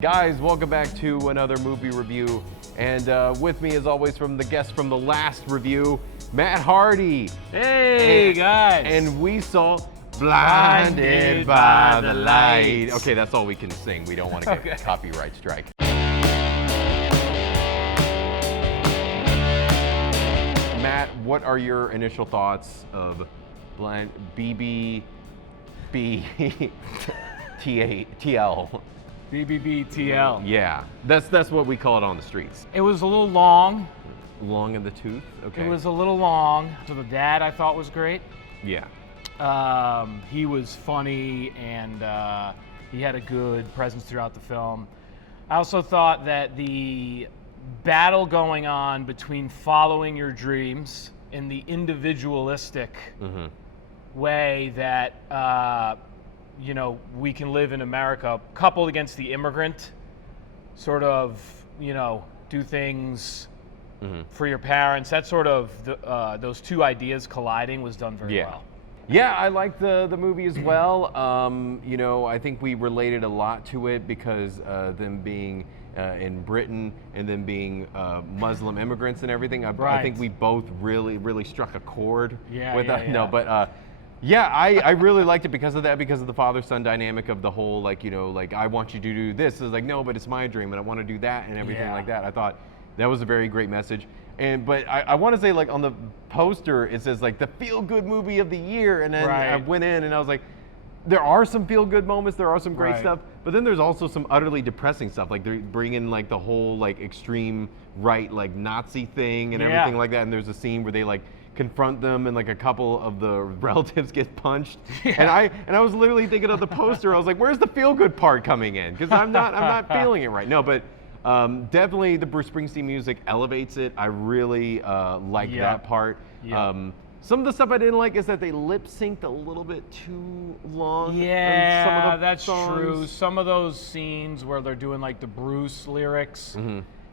Guys, welcome back to another movie review. And with me, as always, from the guest from the last review, Matt Hardy. Hey, guys. And we saw Blinded by the Light. Okay, that's all we can sing. We don't want to get a copyright strike. Matt, what are your initial thoughts of BBBTL? BBBTL. Yeah, that's what we call it on the streets. It was a little long. Long in the tooth? Okay. It was a little long. So the dad I thought was great. Yeah. He was funny and he had a good presence throughout the film. I also thought that the battle going on between following your dreams in the individualistic way that we can live in America, coupled against the immigrant, sort of, do things for your parents. That sort of, those two ideas colliding was done very well. Yeah, I liked the movie as well. I think we related a lot to it because them being in Britain and them being Muslim immigrants and everything. I think we both really struck a chord with that. No, but I really liked it because of that, because of the father-son dynamic of the whole, I want you to do this. It's like, no, but it's my dream and I want to do that and everything like that. I thought that was a very great message. But I want to say, on the poster, it says, the feel-good movie of the year. And then I went in and I was like, there are some feel-good moments, there are some great stuff, but then there's also some utterly depressing stuff. Like, they bring in, the whole, extreme right, Nazi thing and everything like that. And there's a scene where they, confront them and a couple of the relatives get punched. And I was literally thinking of the poster. I was like, where's the feel good part coming in? Because I'm not feeling it right. No, but definitely the Bruce Springsteen music elevates it. I really like that part. Some of the stuff I didn't like is that they lip synced a little bit too long. Yeah, some of the that's songs. true. Some of those scenes where they're doing the Bruce lyrics,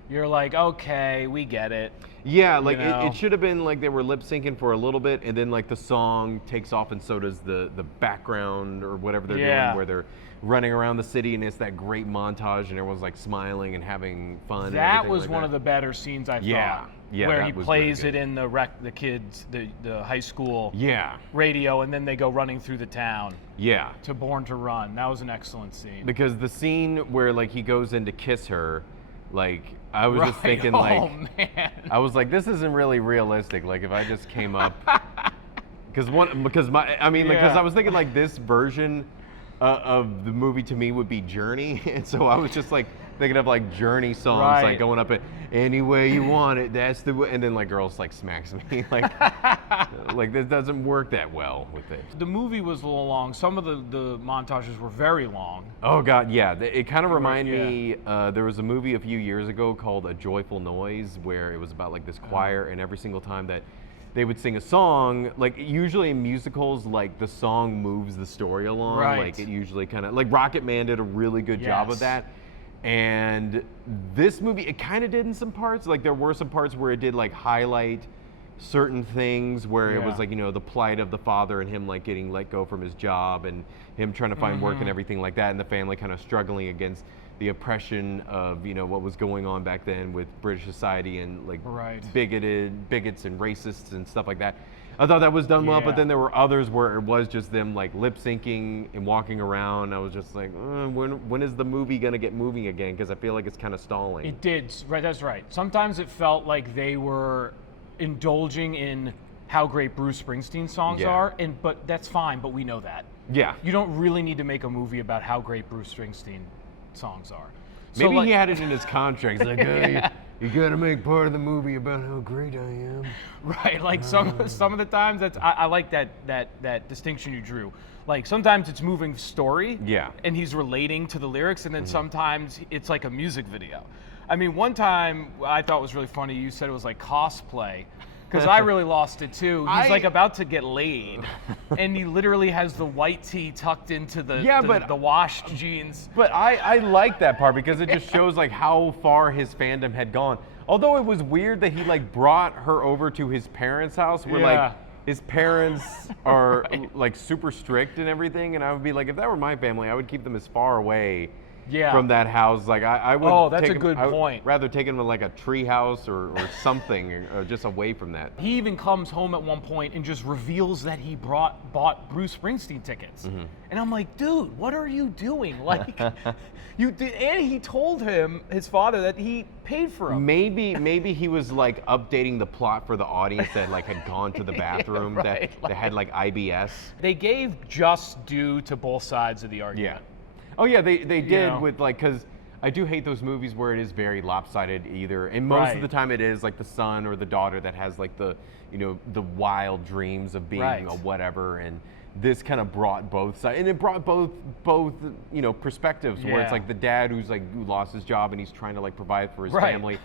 you're like, okay, we get it. Yeah, it should have been they were lip syncing for a little bit, and then the song takes off, and so does the background or whatever they're doing, where they're running around the city, and it's that great montage, and everyone's smiling and having fun. That was one of the better scenes I thought. Yeah, where he plays it in the kids, the high school radio, and then they go running through the town. Yeah. To Born to Run. That was an excellent scene. Because the scene where he goes in to kiss her, I was just thinking man. I was like, this isn't really realistic. If I just came up, because I was thinking this version of the movie to me would be Journey, and so I was just thinking of Journey songs, going up it any way you want it. That's the way, and then girl smacks me this doesn't work that well with it. The movie was a little long. Some of the montages were very long. Oh God, yeah. It kind of reminded me. There was a movie a few years ago called A Joyful Noise, where it was about this choir, and every single time that they would sing a song, usually in musicals, the song moves the story along. It usually kind of Rocket Man did a really good job of that. And this movie, it kind of did in some parts. There were some parts where it did highlight certain things where it was the plight of the father and him getting let go from his job and him trying to find work and everything like that, and the family kind of struggling against the oppression of what was going on back then with British society and bigots and racists and stuff like that. I thought that was done well, but then there were others where it was just them lip syncing and walking around. I was just like, when is the movie gonna get moving again? Because I feel like it's kind of stalling. It did, right? That's right. Sometimes it felt like they were indulging in how great Bruce Springsteen songs are, but that's fine. But we know that. Yeah. You don't really need to make a movie about how great Bruce Springsteen songs are. Maybe he had it in his contract. He's like, you gotta make part of the movie about how great I am. Right, some of the times I like that distinction you drew. Sometimes it's moving story, and he's relating to the lyrics, and then sometimes it's a music video. I mean, one time I thought was really funny. You said it was cosplay. Because I really lost it too. He's about to get laid, and he literally has the white tee tucked into the washed jeans. But I like that part because it just shows how far his fandom had gone. Although it was weird that he brought her over to his parents' house where his parents are like super strict and everything, and I would be like, if that were my family, I would keep them as far away Yeah. from that house. Like I would. Oh, that's take a him- good I would point. rather take him to like a tree house or something, or just away from that. He even comes home at one point and just reveals that he bought Bruce Springsteen tickets. Mm-hmm. And I'm like, dude, what are you doing? Like, you did, and he told his father, that he paid for him. Maybe he was like updating the plot for the audience that like had gone to the bathroom right, that had like IBS. They gave just due to both sides of the argument. Oh yeah, they did know? with like, because I do hate those movies where it is very lopsided either, and most Right. of the time it is like the son or the daughter that has like the the wild dreams of being Right. a whatever, and this kind of brought both sides, and it brought both perspectives where it's Yeah. like the dad who lost his job and he's trying to like provide for his Right. family.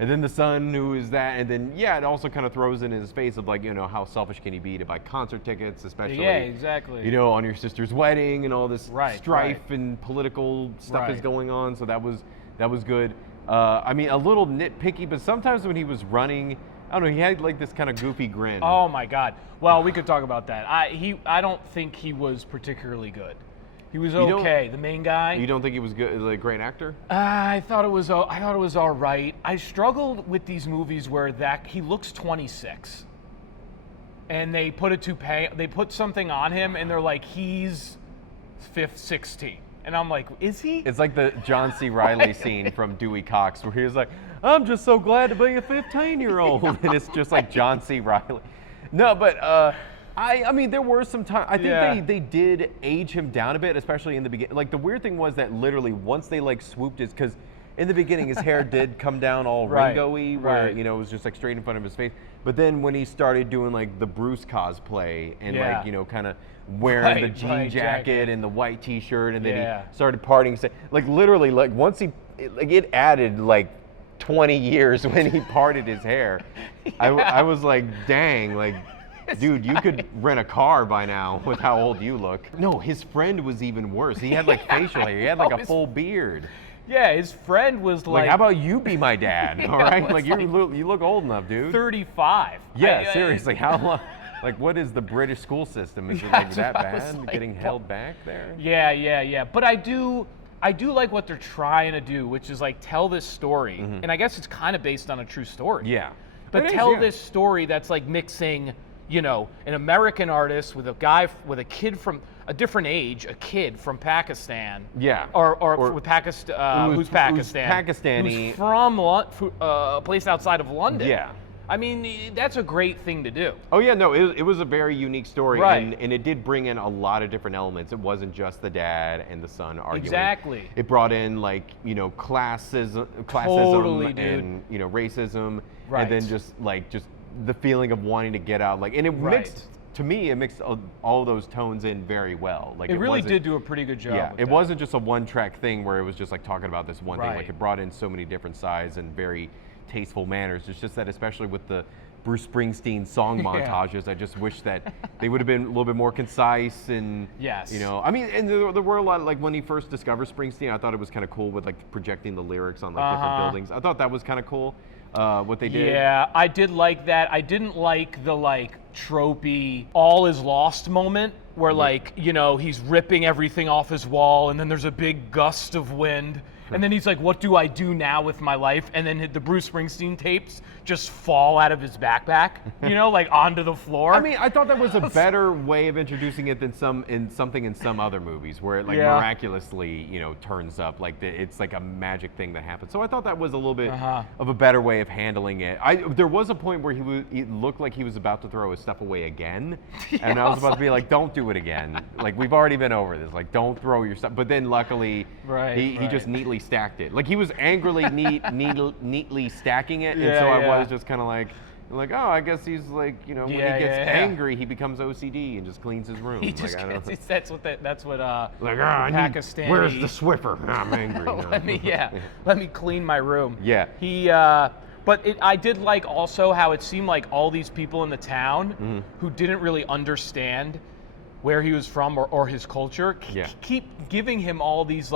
And then the son who is that, and then it also kind of throws in his face of like, how selfish can he be to buy concert tickets, especially Yeah, exactly. on your sister's wedding, and all this Right, strife right. and political stuff is Right. going on. So that was good. I mean, a little nitpicky, but sometimes when he was running, I don't know, he had like this kind of goofy grin. Oh my God. Well, we could talk about that. I don't think he was particularly good. He was don't- okay. The main guy. You don't think he was good, like a great actor? I thought it was all right. I struggled with these movies where he looks 26, and they put something on him, and they're like, he's 16, and I'm like, is he? It's like the John C. Reilly scene from Dewey Cox, where he was like, "I'm just so glad to be a 15-year-old," and it's just like John C. Reilly. No, but I mean, there were some times. I think Yeah. they did age him down a bit, especially in the beginning. Like the weird thing was that literally once they like swooped his, because in the beginning his hair did come down all Right, Ringo-y, where right. it was just like straight in front of his face. But then when he started doing like the Bruce cosplay and Yeah. like kind of wearing Right, the jean right, jacket jacket. and the white T-shirt, and then Yeah. he started partying. Like literally, like once it added like 20 years when he parted his hair. I was like, dang, like, dude, you could rent a car by now with how old you look. No, his friend was even worse. He had like facial hair. He had like Oh, a his- full beard. Yeah, his friend was Like, like, how about you be my dad? All right, it's like you look old enough, dude. 35. Yeah, seriously, how long? Like, what is the British school system? Is it like That's that what I was bad? like, Getting held back there? Yeah. But I do like what they're trying to do, which is like tell this story, and I guess it's kind of based on a true story. Mm-hmm. Yeah. But It is, tell yeah. this story that's like mixing, an American artist with a kid from a different age, a kid from Pakistan. Yeah. Or with Pakistan, who's Pakistan? Pakistani. Who's from a place outside of London. Yeah. I mean, that's a great thing to do. Oh yeah, no, it was a very unique story, Right. and it did bring in a lot of different elements. It wasn't just the dad and the son arguing. Exactly. It brought in like classism Totally, dude. and racism, Right. and then just the feeling of wanting to get out. Like, and it Right. mixed. To me, it mixed all those tones in very well. Like It really wasn't- did do a pretty good job. Yeah, with it that. wasn't just a one-track thing where it was just like talking about this one thing. Right. Like it brought in so many different sides and very tasteful manners. It's just that, especially with the Bruce Springsteen song Yeah. montages, I just wish that they would have been a little bit more concise and Yes. I mean, and there were a lot, like when he first discovered Springsteen, I thought it was kind of cool with like projecting the lyrics on like different buildings. I thought that was kind of cool. What they did. Yeah, I did like that. I didn't like the tropey all is lost moment where he's ripping everything off his wall and then there's a big gust of wind and then he's like, what do I do now with my life? And then the Bruce Springsteen tapes just fall out of his backpack, onto the floor. I mean, I thought that was a better way of introducing it than something in some other movies where it Yeah. miraculously, turns up like it's like a magic thing that happens. So I thought that was a little bit Uh-huh. of a better way of handling it. There was a point where he looked like he was about to throw his stuff away again, and I was about to be like, "Don't do it again. Like we've already been over this. Like don't throw your stuff." But then luckily, he just right. neatly stacked it. Like he was angrily neatly stacking it, and Yeah, so I yeah. was just kind of like, oh, I guess he's like, when he Yeah, gets yeah. angry, he becomes OCD and just cleans his room. he just like, I don't, gets, that's what like, I need- Pakistani. where's the Swiffer? I'm angry. No. let me clean my room. Yeah. I did like also how it seemed like all these people in the town Mm-hmm. who didn't really understand where he was from or his culture keep giving him all these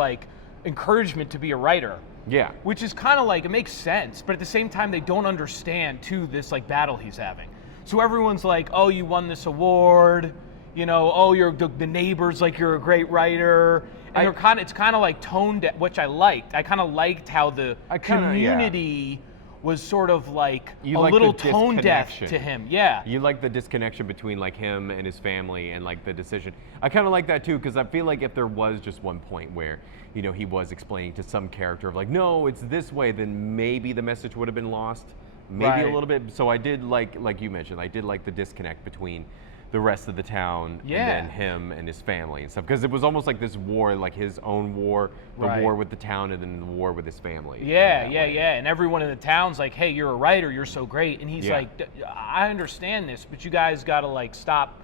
encouragement to be a writer. Yeah. Which is kind of it makes sense, but at the same time they don't understand too this battle he's having. So everyone's like, "Oh, you won this award," "Oh, you're the neighbors you're a great writer," And it's kind of like tone deaf, which I liked. I kind of liked how the community was sort of like You a like little the tone deaf disconnection. to him. Yeah. You like the disconnection between like him and his family and like the decision. I kind of like that too, because I feel like if there was just one point where, you know, he was explaining to some character of like, no, it's this way, then maybe the message would have been lost, maybe Right. a little bit. So I did like you mentioned, I did like the disconnect between the rest of the town Yeah. and then him and his family and stuff, because it was almost like this war, like his own war, the Right. war with the town, and then the war with his family. Yeah, in that yeah, way. yeah. And everyone in the town's like, hey, you're a writer, you're so great. And he's Yeah. like, I understand this, but you guys got to like stop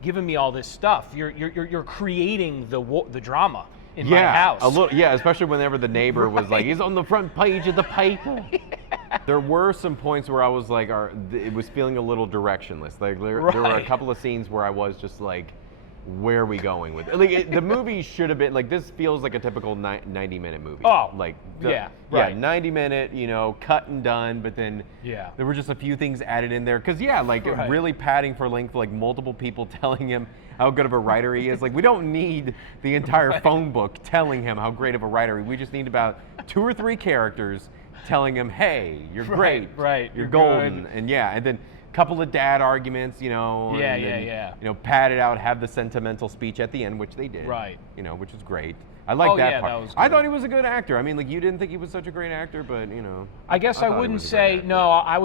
giving me all this stuff. You're creating the drama in my house. a little. Yeah, especially whenever the neighbor was like, he's on the front page of the paper. There were some points where I was like, it was feeling a little directionless. Like there were a Right. couple of scenes where I was just like, where are we going with it? Like the movie should have been like, this feels like a typical 90-minute movie. Oh, like yeah, right. 90-minute, you know, cut and done. But then Yeah. there were just a few things added in there because like Right. really padding for length, like multiple people telling him how good of a writer he is. Like we don't need the entire phone book telling him how great of a writer. We just need about 2 or 3 characters telling him, hey, you're great, right, you're you're golden, good. and and then a couple of dad arguments, you know, Yeah, and yeah, then, yeah. you know, pad it out, have the sentimental speech at the end, which they did, Right. you know, which was great. I like Oh, that yeah, part. that was I good. thought he was a good actor. I mean, like you didn't think he was such a great actor, but you know. I guess I thought he wouldn't was a great say actor. no. I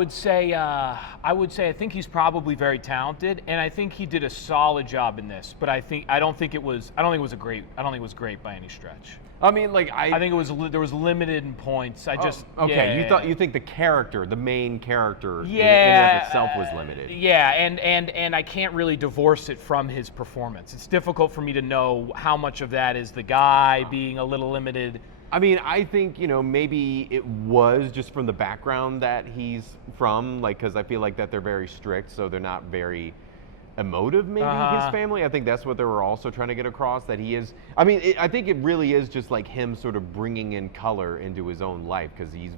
would say I think he's probably very talented, and I think he did a solid job in this. But I don't think it was great by any stretch. I mean, like I think it was there was limited in points. I just okay. yeah. You think the character, the main character, in yeah, and of itself was limited. Yeah, and I can't really divorce it from his performance. It's difficult for me to know how much of that is the guy being a little limited. I mean, I think, you know, maybe it was just from the background that he's from, like, because I feel like that they're very strict, so they're not very emotive, maybe, his family. I think that's what they were also trying to get across, that he is, I mean, I think it really is just like him sort of bringing in color into his own life, because he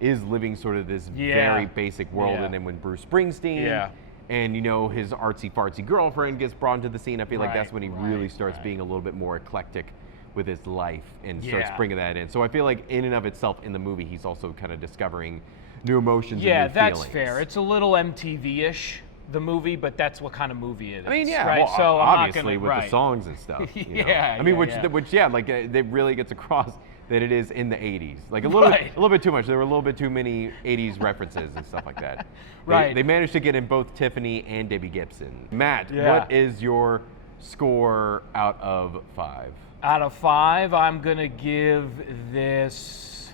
is living sort of this very basic world, Yeah. and then when Bruce Springsteen Yeah. and, you know, his artsy-fartsy girlfriend gets brought into the scene, I feel like Right, that's when he really right, starts right. being a little bit more eclectic with his life and starts Yeah. bringing that in. So I feel like in and of itself in the movie, he's also kind of discovering new emotions Yeah, and new that's feelings. fair. It's a little MTV-ish, the movie, but that's what kind of movie it is. I mean, yeah, right. well, so I'm not obviously gonna, with right. the songs and stuff. You know? Yeah, I mean, yeah, which like it really gets across that it is in the 80s. Like a little bit too much. There were a little bit too many 80s references and stuff like that. Right. They managed to get in both Tiffany and Debbie Gibson. Matt, Yeah. what is your score out of 5? Out of 5, I'm gonna give this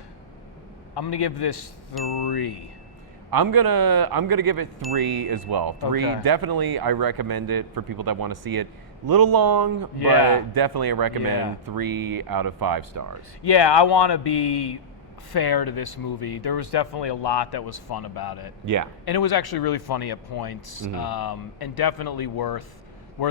3. I'm gonna give it 3 as well. 3, Okay. definitely. I recommend it for people that want to see it. A little long, Yeah. but definitely I recommend Yeah. 3 out of 5 stars. Yeah, I want to be fair to this movie. There was definitely a lot that was fun about it, Yeah. and it was actually really funny at points, Mm-hmm. and definitely worth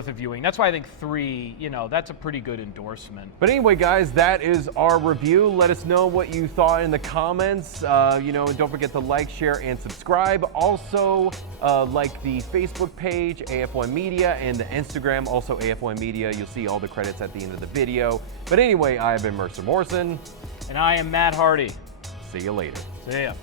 a viewing. That's why I think 3. You know, that's a pretty good endorsement. But anyway, guys, that is our review. Let us know what you thought in the comments. You know, and don't forget to like, share, and subscribe. Also, like the Facebook page, AF1 Media, and the Instagram, also AF1 Media. You'll see all the credits at the end of the video. But anyway, I have been Mercer Morrison. And I am Matt Hardy. See you later. See ya.